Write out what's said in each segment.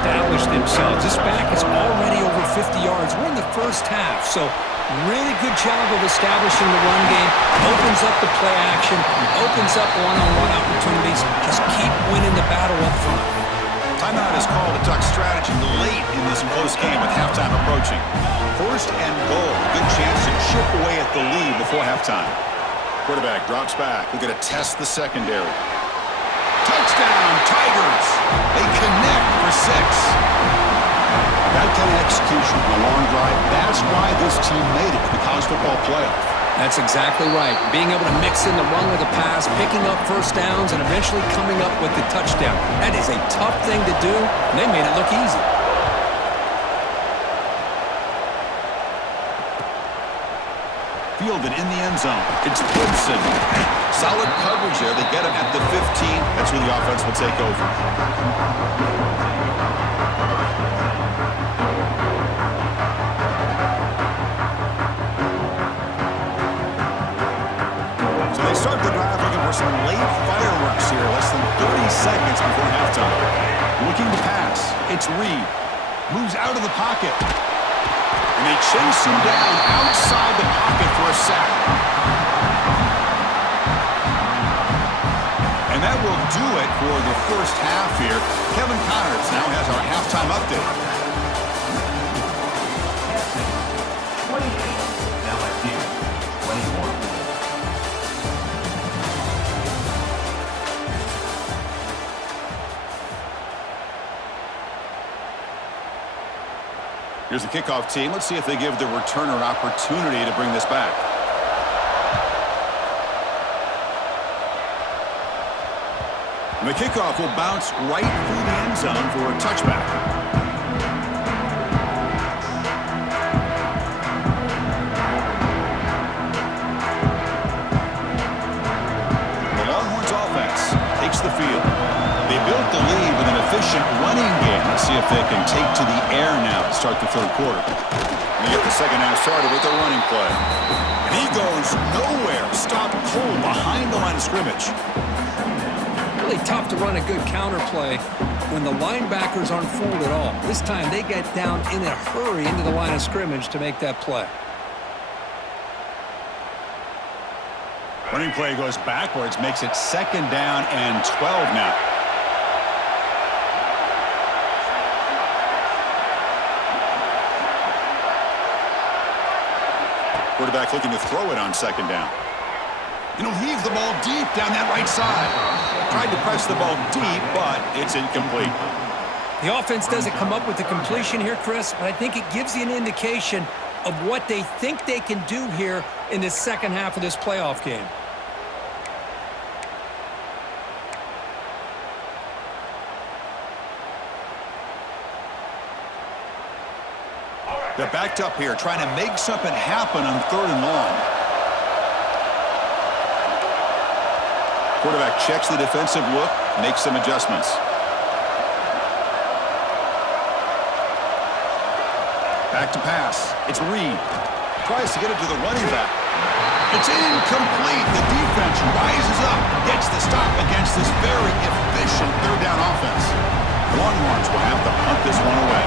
establish themselves. This back is already over 50 yards. We're in the first half, so really good job of establishing the run game. Opens up the play action, opens up one-on-one opportunities. Just keep winning the battle up front. Timeout is called to Duck strategy late in this close game with halftime approaching. First and goal. Good chance to chip away at the lead before halftime. Quarterback drops back. We're going to test the secondary. Touchdown, Tigers! They connect for 6. That kind of execution on a long drive, that's why this team made it to the college football playoff. That's exactly right. Being able to mix in the run with the pass, picking up first downs, and eventually coming up with the touchdown. That is a tough thing to do, and they made it look easy. Fielded in the end zone. It's Woodson. Solid coverage there. They get him at the 15. That's where the offense will take over. So they start the drive looking for some late fireworks here. Less than 30 seconds before halftime. Looking to pass. It's Reed. Moves out of the pocket. And they chase him down outside the pocket for a sack. And that will do it for the first half here. Kevin Connors now has our halftime update. Now LSU 21. Here's the kickoff team. Let's see if they give the returner an opportunity to bring this back. And the kickoff will bounce right through the end zone for a touchback. The Longhorns offense takes the field. They built the lead with an efficient running game. Let's see if they can take to the air now to start the third quarter. They get the second half started with a running play. And he goes nowhere. Stopped cold behind the line of scrimmage. Really tough to run a good counter play when the linebackers aren't fooled at all. This time they get down in a hurry into the line of scrimmage to make that play. Running play goes backwards, makes it second down and 12 now. Quarterback looking to throw it on second down. And he'll heave the ball deep down that right side. Tried to press the ball deep, but it's incomplete. The offense doesn't come up with the completion here, Chris, but I think it gives you an indication of what they think they can do here in the second half of this playoff game. They're backed up here, trying to make something happen on third and long. Quarterback checks the defensive look, makes some adjustments. Back to pass. It's Reed. Tries to get it to the running back. It's incomplete. The defense rises up, gets the stop against this very efficient third down offense. Longhorns will have to punt this one away.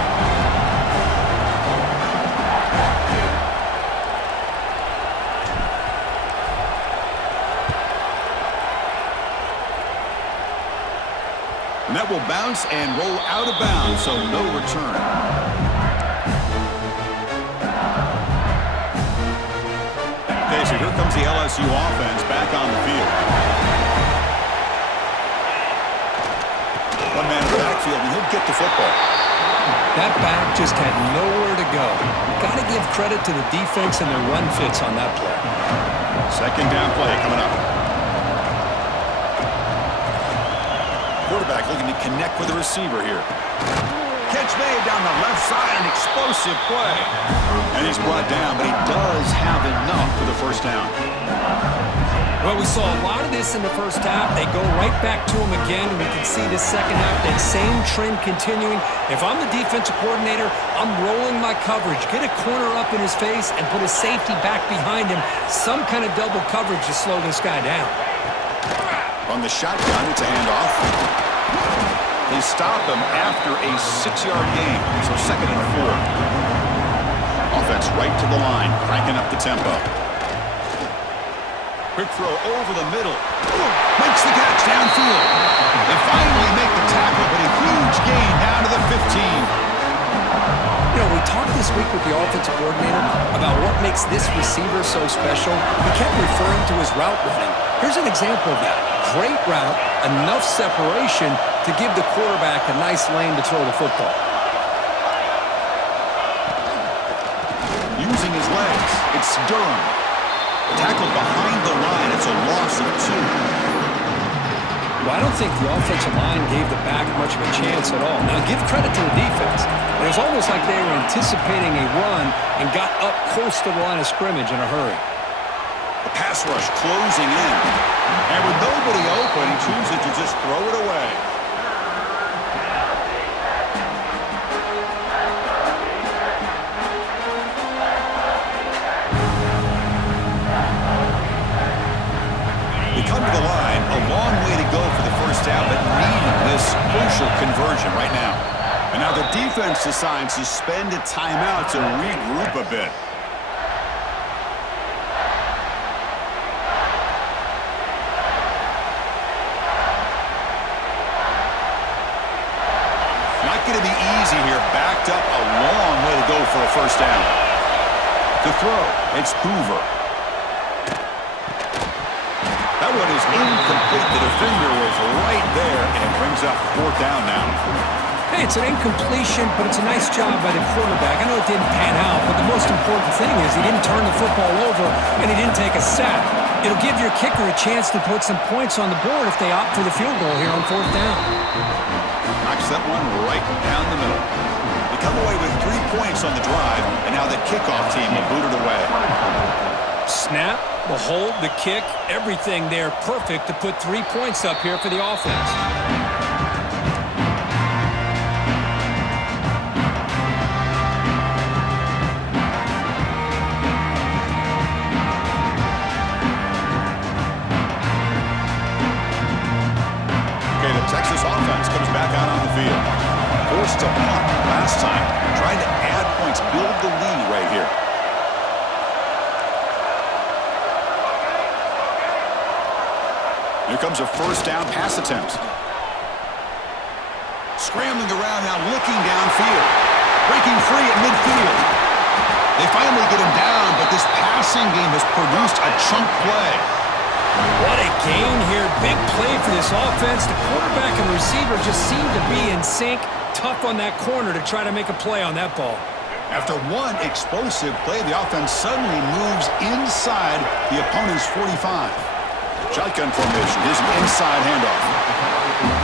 And that will bounce and roll out of bounds, so no return. Okay, so here comes the LSU offense back on the field. One man in the backfield, and he'll get the football. That back just had nowhere to go. Got to give credit to the defense and their run fits on that play. Second down play coming up. Quarterback looking to connect with the receiver here. Catch made down the left side, an explosive play. And he's brought down, but he does have enough for the first down. Well, we saw a lot of this in the first half. They go right back to him again, and we can see the second half, that same trend continuing. If I'm the defensive coordinator, I'm rolling my coverage. Get a corner up in his face and put a safety back behind him. Some kind of double coverage to slow this guy down. On the shotgun, it's a handoff. They stop him after a 6-yard gain, so 2nd and 4. Offense right to the line, cranking up the tempo. Quick throw over the middle. Makes the catch downfield. They finally make the tackle, but a huge gain down to the 15. You know, we talked this week with the offensive coordinator about what makes this receiver so special. He kept referring to his route running. Here's an example of that. Great route, enough separation to give the quarterback a nice lane to throw the football. Using his legs, it's Durham. Tackled behind the line. It's a loss of 2. Well, I don't think the offensive line gave the back much of a chance at all. Now, give credit to the defense. It was almost like they were anticipating a run and got up close to the line of scrimmage in a hurry. The pass rush closing in. And with nobody open, he chooses to just throw it away. They come to the line, a long way to go for the first down, but needing this crucial conversion right now. And now the defense decides to spend a timeout to regroup a bit. Not going to be easy here. Backed up a long way to go for a first down. To throw, it's Hoover. That one is incomplete. The defender was right there, and it brings up 4th down now. Hey, it's an incompletion, but it's a nice job by the quarterback. I know it didn't pan out, but the most important thing is he didn't turn the football over, and he didn't take a sack. It'll give your kicker a chance to put some points on the board if they opt for the field goal here on 4th down. Knocks that one right down the middle. They come away with 3 points on the drive, and now the kickoff team will boot it away. Snap, the hold, the kick, everything there perfect to put 3 points up here for the offense. Okay, the Texas offense comes back out on the field. Forced to punt last time, trying to add points, build the lead right here. Here comes a first down pass attempt. Scrambling around now, looking downfield. Breaking free at midfield. They finally get him down, but this passing game has produced a chunk play. What a gain here. Big play for this offense. The quarterback and receiver just seem to be in sync. Tough on that corner to try to make a play on that ball. After one explosive play, the offense suddenly moves inside the opponent's 45. Shotgun formation. Here's an inside handoff.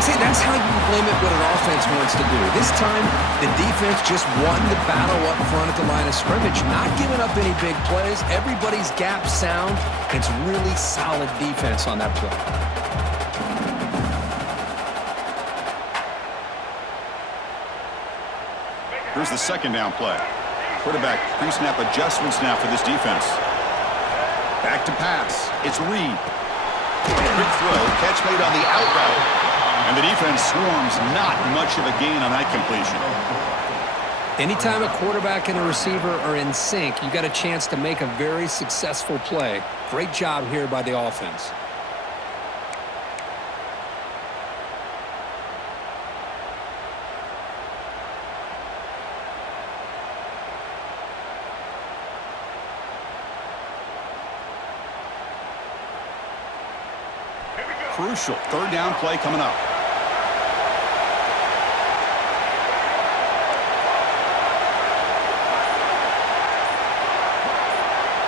See, that's how you limit what an offense wants to do. This time, the defense just won the battle up front at the line of scrimmage, not giving up any big plays. Everybody's gap sound. It's really solid defense on that play. Here's the 2nd down play. Quarterback pre-snap adjustments now for this defense. Back to pass. It's Reed. Quick throw, catch made on the out route. And the defense swarms, not much of a gain on that completion. Anytime a quarterback and a receiver are in sync, you got a chance to make a very successful play. Great job here by the offense. Crucial 3rd down play coming up.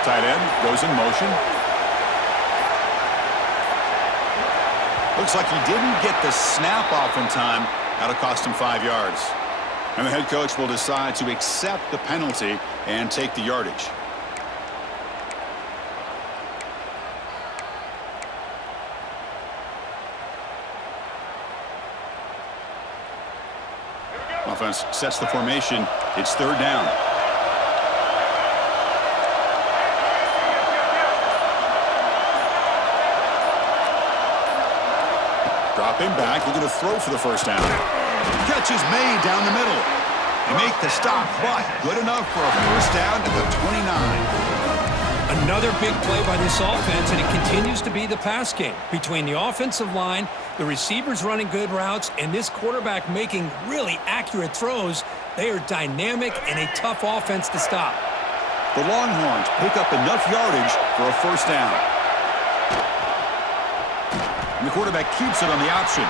Tight end goes in motion. Looks like he didn't get the snap off in time. That'll cost him 5 yards. And the head coach will decide to accept the penalty and take the yardage. Offense sets the formation. It's 3rd down. Drop him back. Looking to throw for the first down. Catch is made down the middle. They make the stop, but good enough for a first down at the 29. Another big play by this offense, and it continues to be the pass game. Between the offensive line, the receivers running good routes, and this quarterback making really accurate throws, they are dynamic and a tough offense to stop. The Longhorns pick up enough yardage for a first down. And the quarterback keeps it on the option.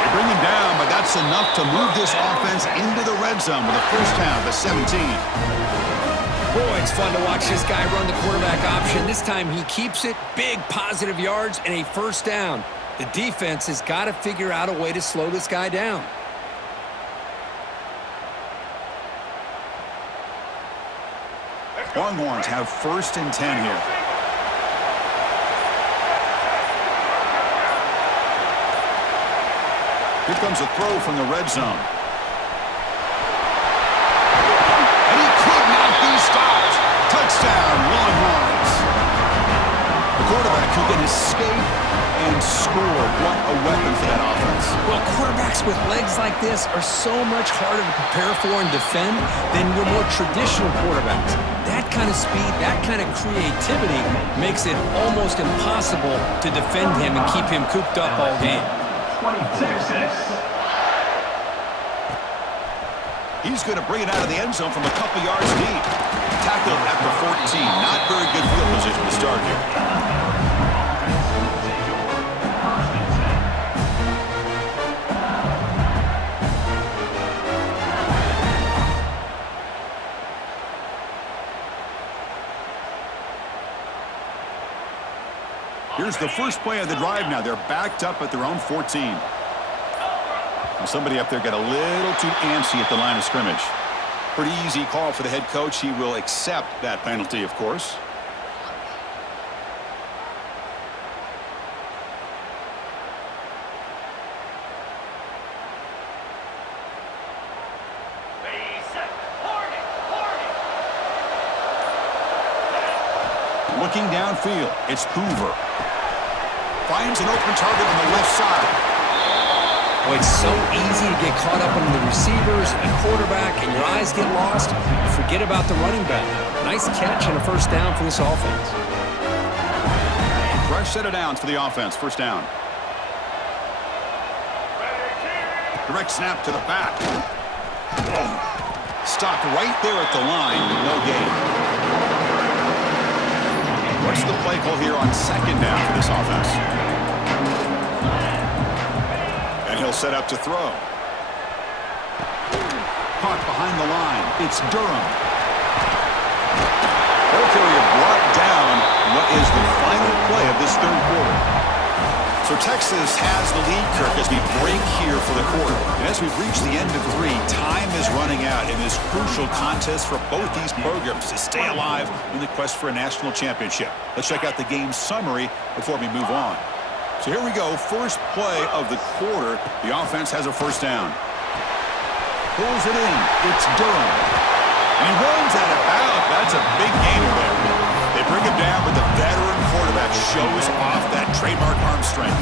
They bring him down, but that's enough to move this offense into the red zone with a first down at the 17. Boy, it's fun to watch this guy run the quarterback option. This time he keeps it, big positive yards, and a first down. The defense has got to figure out a way to slow this guy down. Longhorns have first and 10 here. Here comes a throw from the red zone. And he could not be stopped. Touchdown, Longhorns. The quarterback who can escape and score. What a weapon for that offense. Well, quarterbacks with legs like this are so much harder to prepare for and defend than your more traditional quarterbacks. That kind of speed, that kind of creativity makes it almost impossible to defend him and keep him cooped up all game. 26. He's going to bring it out of the end zone from a couple yards deep. Tackled at the 14. Not very good field position to start here. Here's the first play of the drive now. They're backed up at their own 14. And somebody up there got a little too antsy at the line of scrimmage. Pretty easy call for the head coach. He will accept that penalty, of course. Looking downfield, it's Hoover. Finds an open target on the left side. Well, it's so easy to get caught up on the receivers and the quarterback, and your eyes get lost. You forget about the running back. Nice catch and a first down for this offense. Fresh set of downs for the offense. First down. Direct snap to the back. Stopped right there at the line. No gain. What's the play call here on second down for this offense? And he'll set up to throw. Caught behind the line. It's Durham. Ball carrier brought down what is the final play of this third quarter. So Texas has the lead, Kirk, as we break here for the quarter. And as we reach the end of 3, time is running out in this crucial contest for both these programs to stay alive in the quest for a national championship. Let's check out the game summary before we move on. So here we go. First play of the quarter. The offense has a first down. Pulls it in. It's Durham. And he runs out of bounds. That's a big gainer there. They bring him down, but the veteran quarterback shows off that trademark arm strength.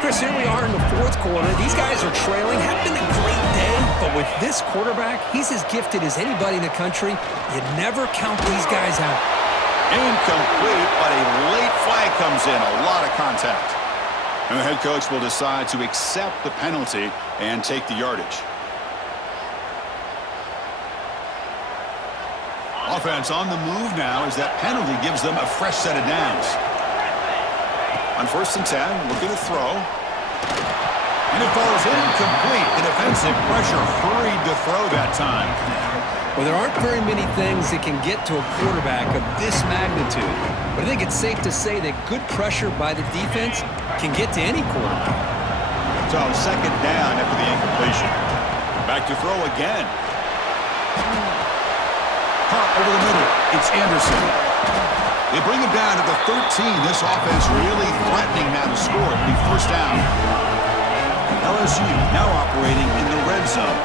Chris, here we are in the fourth quarter. These guys are trailing. Had been a great day, but with this quarterback, he's as gifted as anybody in the country. You never count these guys out. Incomplete, but a late flag comes in. A lot of contact. And the head coach will decide to accept the penalty and take the yardage. Offense on the move now as that penalty gives them a fresh set of downs. On first and 10, looking to throw. And it falls incomplete. The defensive pressure hurried to throw that time. Well, there aren't very many things that can get to a quarterback of this magnitude. But I think it's safe to say that good pressure by the defense can get to any quarterback. So second down after the incompletion. Back to throw again. Caught over the middle. It's Anderson. They bring him down to the 13. This offense really threatening now to score. It'll be first down. LSU now operating in the red zone.